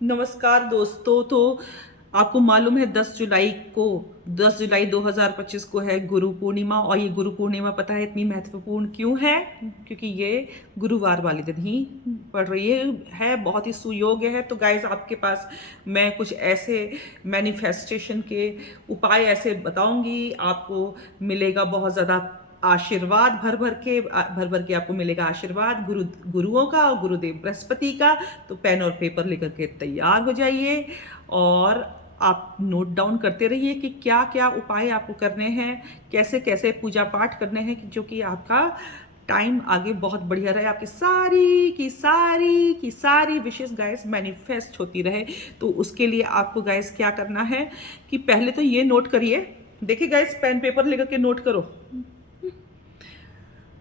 नमस्कार दोस्तों। तो आपको मालूम है 10 जुलाई 2025 को है गुरु पूर्णिमा। और ये गुरु पूर्णिमा पता है इतनी महत्वपूर्ण क्यों है? क्योंकि ये गुरुवार वाले दिन ही पड़ रही है। बहुत ही सुयोग्य है। तो गाइज आपके पास मैं कुछ ऐसे मैनिफेस्टेशन के उपाय ऐसे बताऊंगी, आपको मिलेगा बहुत ज़्यादा आशीर्वाद। भर भर के आपको मिलेगा आशीर्वाद गुरुओं का और गुरुदेव बृहस्पति का। तो पेन और पेपर लेकर के तैयार हो जाइए और आप नोट डाउन करते रहिए कि क्या क्या उपाय आपको करने हैं, कैसे कैसे पूजा पाठ करने हैं, जो कि आपका टाइम आगे बहुत बढ़िया रहे, आपकी सारी विशेष गाइस मैनिफेस्ट होती रहे। तो उसके लिए आपको गाइस क्या करना है कि पहले तो ये नोट करिए। देखिए गाइस, पेन पेपर लेकर के नोट करो।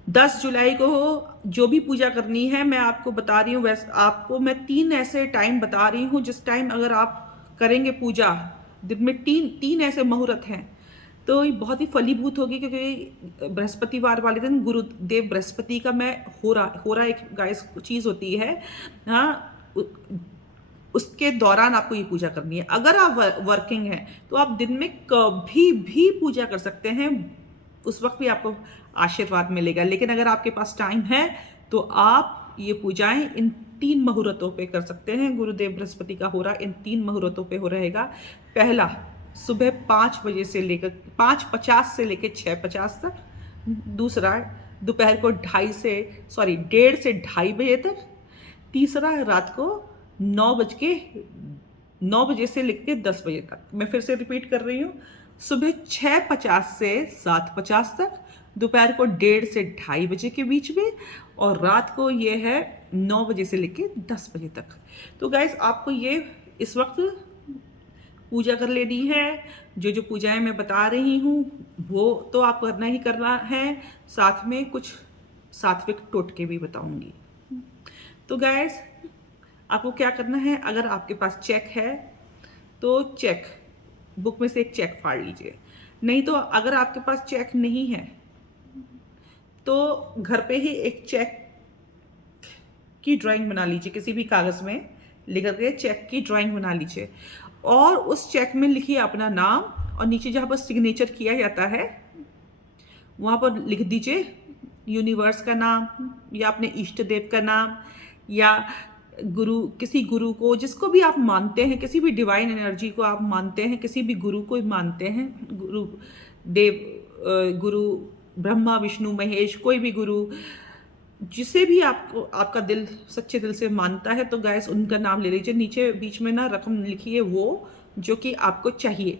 10 जुलाई को जो भी पूजा करनी है मैं आपको बता रही हूँ। वैसे आपको मैं 3 ऐसे टाइम बता रही हूँ जिस टाइम अगर आप करेंगे पूजा, दिन में तीन तीन ऐसे मुहूर्त हैं, तो ये बहुत ही फलीभूत होगी। क्योंकि बृहस्पतिवार वाले दिन गुरुदेव बृहस्पति का मैं हो रहा एक गाइस चीज़ होती है। हाँ, उसके दौरान आपको ये पूजा करनी है। अगर आप वर्किंग हैं तो आप दिन में कभी भी पूजा कर सकते हैं, उस वक्त भी आपको आशीर्वाद मिलेगा। लेकिन अगर आपके पास टाइम है तो आप ये पूजाएं इन 3 मुहूर्तों पे कर सकते हैं। गुरुदेव बृहस्पति का हो रहा इन 3 मुहूर्तों पे हो रहेगा। पहला, सुबह 5:50 से लेकर 6:50 तक। दूसरा, दोपहर को 1:30 से तक। तीसरा है रात को 9 बजे से लेकर 10 बजे तक। मैं फिर से रिपीट कर रही हूँ, सुबह 6:50 से 7:50 तक, दोपहर को 1:30 से 2:30 बजे के बीच में, और रात को ये है 9 बजे से लेकर 10 बजे तक। तो गाइस आपको ये इस वक्त पूजा कर लेनी है। जो जो पूजाएं मैं बता रही हूँ वो तो आपको करना ही करना है, साथ में कुछ सात्विक टोटके भी बताऊंगी। तो गाइस आपको क्या करना है, अगर आपके पास चेक है तो चेक बुक में से एक चेक फाड़ लीजिए। नहीं तो अगर आपके पास चेक नहीं है तो घर पे ही एक चेक की ड्राइंग बना लीजिए। किसी भी कागज में लिख करके चेक की ड्राइंग बना लीजिए और उस चेक में लिखिए अपना नाम, और नीचे जहाँ पर सिग्नेचर किया जाता है वहाँ पर लिख दीजिए यूनिवर्स का नाम, या अपने इष्ट देव का नाम, या किसी गुरु को जिसको भी आप मानते हैं, किसी भी डिवाइन एनर्जी को आप मानते हैं, किसी भी गुरु को मानते हैं, गुरु ब्रह्मा विष्णु महेश, कोई भी गुरु जिसे भी आपको आपका दिल सच्चे दिल से मानता है, तो गाइस उनका नाम ले लीजिए। नीचे बीच में ना रकम लिखिए वो जो कि आपको चाहिए।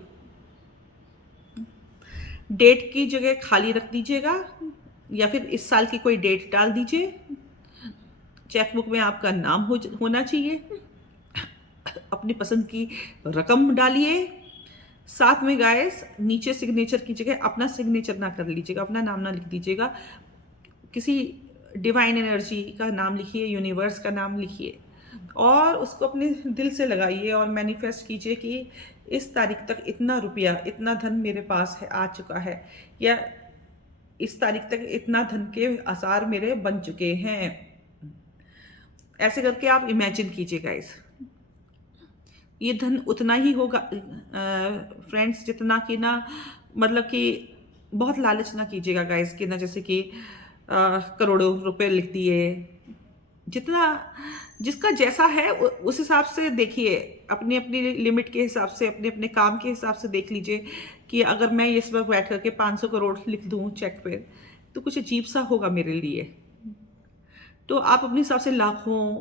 डेट की जगह खाली रख दीजिएगा, या फिर इस साल की कोई डेट डाल दीजिए। चेकबुक में आपका नाम होना चाहिए। अपनी पसंद की रकम डालिए। साथ में गाइस नीचे सिग्नेचर की जगह अपना सिग्नेचर ना कर लीजिएगा, अपना नाम ना लिख दीजिएगा, किसी डिवाइन एनर्जी का नाम लिखिए, यूनिवर्स का नाम लिखिए और उसको अपने दिल से लगाइए और मैनिफेस्ट कीजिए कि इस तारीख तक इतना रुपया, इतना धन मेरे पास है, आ चुका है, या इस तारीख तक इतना धन के आसार मेरे बन चुके हैं। ऐसे करके आप इमेजिन कीजिए गाइस। ये धन उतना ही होगा फ्रेंड्स, जितना कि ना, मतलब कि बहुत लालच ना कीजिएगा गाइस कि ना, जैसे कि करोड़ों रुपए लिख दिए। जितना जिसका जैसा है उस हिसाब से देखिए, अपनी अपनी लिमिट के हिसाब से, अपने अपने काम के हिसाब से देख लीजिए कि अगर मैं इस वक्त बैठ करके 500 करोड़ लिख दूं चेक पे तो कुछ अजीब सा होगा मेरे लिए। तो आप अपने हिसाब से लाखों,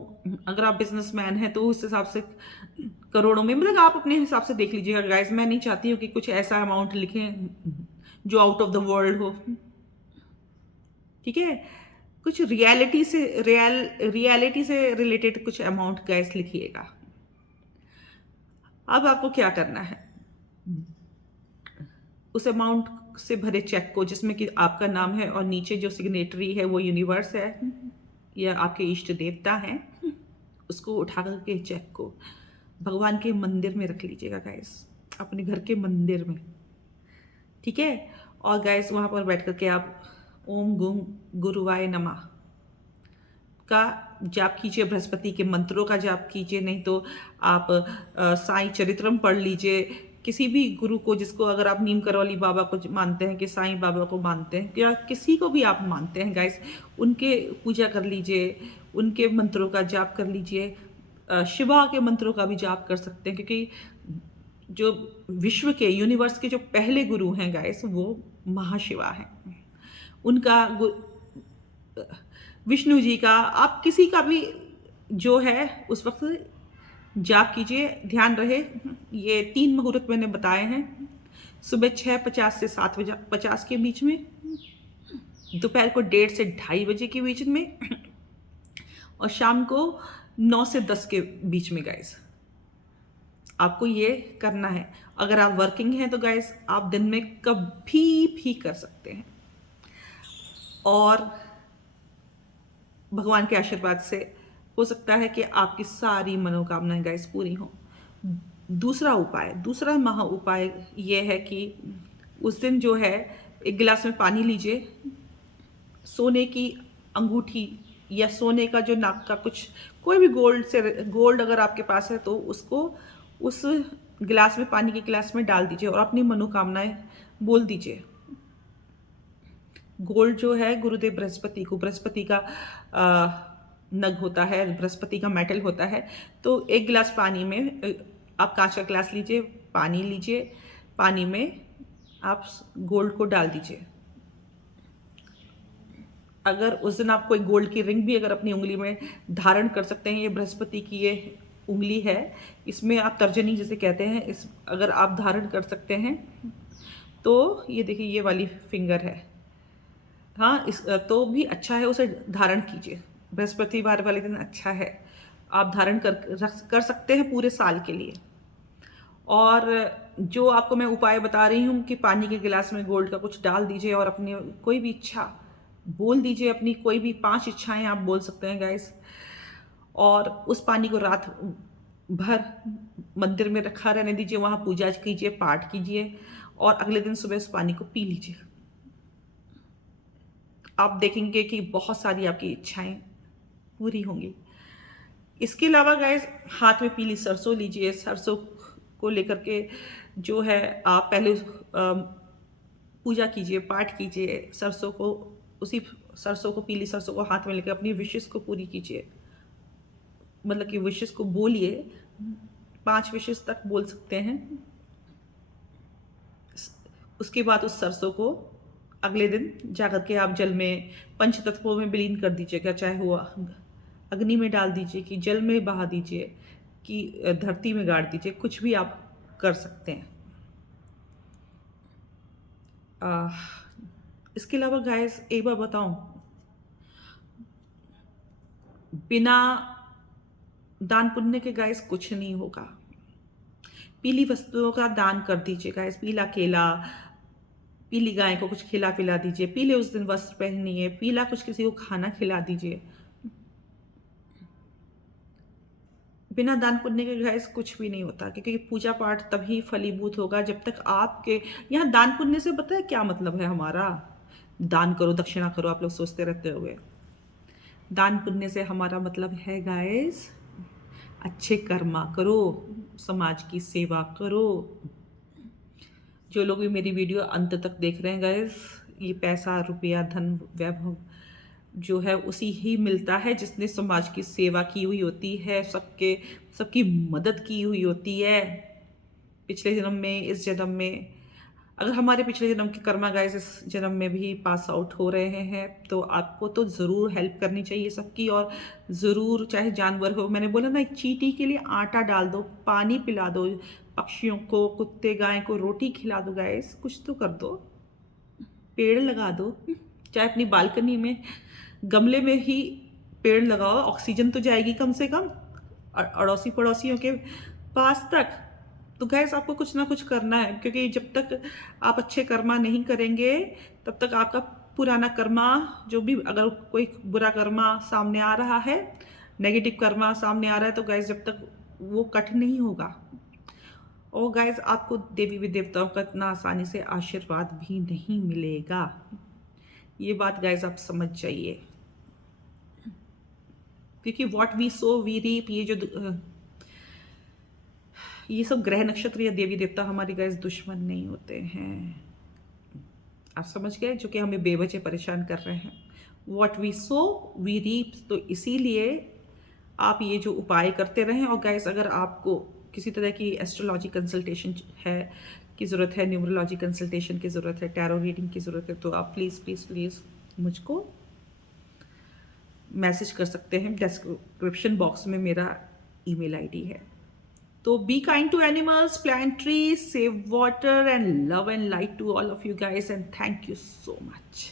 अगर आप बिजनेसमैन हैं तो उस हिसाब से करोड़ों में, मतलब आप अपने हिसाब से देख लीजिएगा गाइस। मैं नहीं चाहती हूँ कि कुछ ऐसा अमाउंट लिखें जो आउट ऑफ द वर्ल्ड हो, ठीक है। कुछ रियलिटी से रिलेटेड कुछ अमाउंट गाइस लिखिएगा। अब आपको क्या करना है, उस अमाउंट से भरे चेक को जिसमें कि आपका नाम है और नीचे जो सिग्नेटरी है वो यूनिवर्स है या आपके इष्ट देवता हैं, उसको उठा करके चेक को भगवान के मंदिर में रख लीजिएगा गाइस, अपने घर के मंदिर में, ठीक है। और गाइस वहाँ पर बैठ करके आप ओम गुम गुरुवाय नमः का जाप कीजिए, बृहस्पति के मंत्रों का जाप कीजिए, नहीं तो आप साईं चरित्रम पढ़ लीजिए। किसी भी गुरु को, जिसको अगर आप नीम करौली बाबा को मानते हैं, कि साईं बाबा को मानते हैं, या किसी को भी आप मानते हैं गाइस, उनके पूजा कर लीजिए, उनके मंत्रों का जाप कर लीजिए। शिवा के मंत्रों का भी जाप कर सकते हैं, क्योंकि जो विश्व के, यूनिवर्स के जो पहले गुरु हैं गाइस, वो महाशिवा हैं। उनका विष्णु जी का, आप किसी का भी जो है उस वक्त जाप कीजिए। ध्यान रहे, ये 3 मुहूर्त मैंने बताए हैं। सुबह 6:50 से 7:50 के बीच में, दोपहर को 1:30 से 2:30 बजे के बीच में, और शाम को 9 से 10 के बीच में गाइस आपको ये करना है। अगर आप वर्किंग हैं तो गाइस आप दिन में कभी भी कर सकते हैं, और भगवान के आशीर्वाद से हो सकता है कि आपकी सारी मनोकामनाएं गाइस पूरी हों। दूसरा महा उपाय ये है कि उस दिन जो है, 1 गिलास में पानी लीजिए, सोने की अंगूठी या सोने का जो नाक का कुछ, कोई भी गोल्ड अगर आपके पास है तो उसको उस गिलास में, पानी के गिलास में डाल दीजिए और अपनी मनोकामनाएं बोल दीजिए। गोल्ड जो है गुरुदेव बृहस्पति का नग होता है, बृहस्पति का मेटल होता है। तो 1 गिलास पानी में, आप कांच का गिलास लीजिए, पानी लीजिए, पानी में आप गोल्ड को डाल दीजिए। अगर उस दिन आप कोई गोल्ड की रिंग भी अगर अपनी उंगली में धारण कर सकते हैं, ये बृहस्पति की ये उंगली है, इसमें आप तर्जनी जिसे कहते हैं, इस अगर आप धारण कर सकते हैं तो ये देखिए, ये वाली फिंगर है, हाँ, इस तो भी अच्छा है, उसे धारण कीजिए। बृहस्पतिवार वाले दिन अच्छा है, आप धारण कर सकते हैं पूरे साल के लिए। और जो आपको मैं उपाय बता रही हूँ कि पानी के गिलास में गोल्ड का कुछ डाल दीजिए और अपनी कोई भी इच्छा बोल दीजिए, अपनी कोई भी 5 इच्छाएं आप बोल सकते हैं गाइस, और उस पानी को रात भर मंदिर में रखा रहने दीजिए, वहाँ पूजा कीजिए, पाठ कीजिए, और अगले दिन सुबह उस पानी को पी लीजिए। आप देखेंगे कि बहुत सारी आपकी इच्छाएं पूरी होंगी। इसके अलावा गाइस, हाथ में पीली सरसों लीजिए, सरसों को लेकर के जो है आप पहले पूजा कीजिए, पाठ कीजिए, उसी सरसों को, पीली सरसों को हाथ में लेकर अपनी विशेष को पूरी कीजिए। मतलब कि विशेष को बोलिए, 5 विशेष तक बोल सकते हैं। उसके बाद उस सरसों को अगले दिन जाकर के आप जल में, पंचतत्वों में विलीन कर दीजिएगा, चाहे वो अग्नि में डाल दीजिए, कि जल में बहा दीजिए, कि धरती में गाड़ दीजिए, कुछ भी आप कर सकते हैं। इसके अलावा गाइस एक बार बताऊं, बिना दान पुण्य के गाइस कुछ नहीं होगा। पीली वस्तुओं का दान कर दीजिए गाइस, पीला केला, पीली गाय को कुछ खिला पिला दीजिए, पीले उस दिन वस्त्र पहनिए, पीला कुछ किसी को खाना खिला दीजिए। बिना दान पुण्य के गाइस कुछ भी नहीं होता, क्योंकि पूजा पाठ तभी फलीभूत होगा जब तक आपके यहाँ दान पुण्य से, पता है क्या मतलब है हमारा? दान करो, दक्षिणा करो, आप लोग सोचते रहते होंगे। दान पुण्य से हमारा मतलब है गाइस, अच्छे कर्मा करो, समाज की सेवा करो। जो लोग भी मेरी वीडियो अंत तक देख रहे हैं गाइस, ये पैसा, रुपया, धन, वैभव जो है उसी ही मिलता है जिसने समाज की सेवा की हुई होती है, सबकी मदद की हुई होती है पिछले जन्म में, इस जन्म में। अगर हमारे पिछले जन्म के कर्मा गाइस इस जन्म में भी पास आउट हो रहे हैं तो आपको तो ज़रूर हेल्प करनी चाहिए सबकी, और ज़रूर, चाहे जानवर हो, मैंने बोला ना, एक चींटी के लिए आटा डाल दो, पानी पिला दो, पक्षियों को, कुत्ते गाय को रोटी खिला दो गाइस, कुछ तो कर दो, पेड़ लगा दो, चाहे अपनी बालकनी में गमले में ही पेड़ लगाओ, ऑक्सीजन तो जाएगी कम से कम अड़ोसी पड़ोसियों के पास तक। तो गैस आपको कुछ ना कुछ करना है, क्योंकि जब तक आप अच्छे कर्मा नहीं करेंगे तब तक आपका पुराना कर्मा, जो भी, अगर कोई बुरा कर्मा सामने आ रहा है, नेगेटिव कर्मा सामने आ रहा है, तो गैस जब तक वो कट नहीं होगा, और गैस आपको देवी देवताओं का इतना आसानी से आशीर्वाद भी नहीं मिलेगा। ये बात गैस आप समझ जाइए। क्योंकि what we sow we reap, ये सब ग्रह नक्षत्र या देवी देवता हमारे गाइस दुश्मन नहीं होते हैं, आप समझ गए, जो कि हमें बेवजह परेशान कर रहे हैं। What we sow we reap. तो इसीलिए आप ये जो उपाय करते रहें। और गाइस अगर आपको किसी तरह की एस्ट्रोलॉजी कंसल्टेशन है की ज़रूरत है, न्यूमरोलॉजी कंसल्टेशन की ज़रूरत है, टैरो रीडिंग की ज़रूरत है, तो आप प्लीज़ प्लीज़ प्लीज़ मुझको मैसेज कर सकते हैं। डिस्क्रिप्शन बॉक्स में मेरा ईमेल आईडी है। तो be kind to animals, plant trees, save water and love and light to all of you guys, and thank you so much.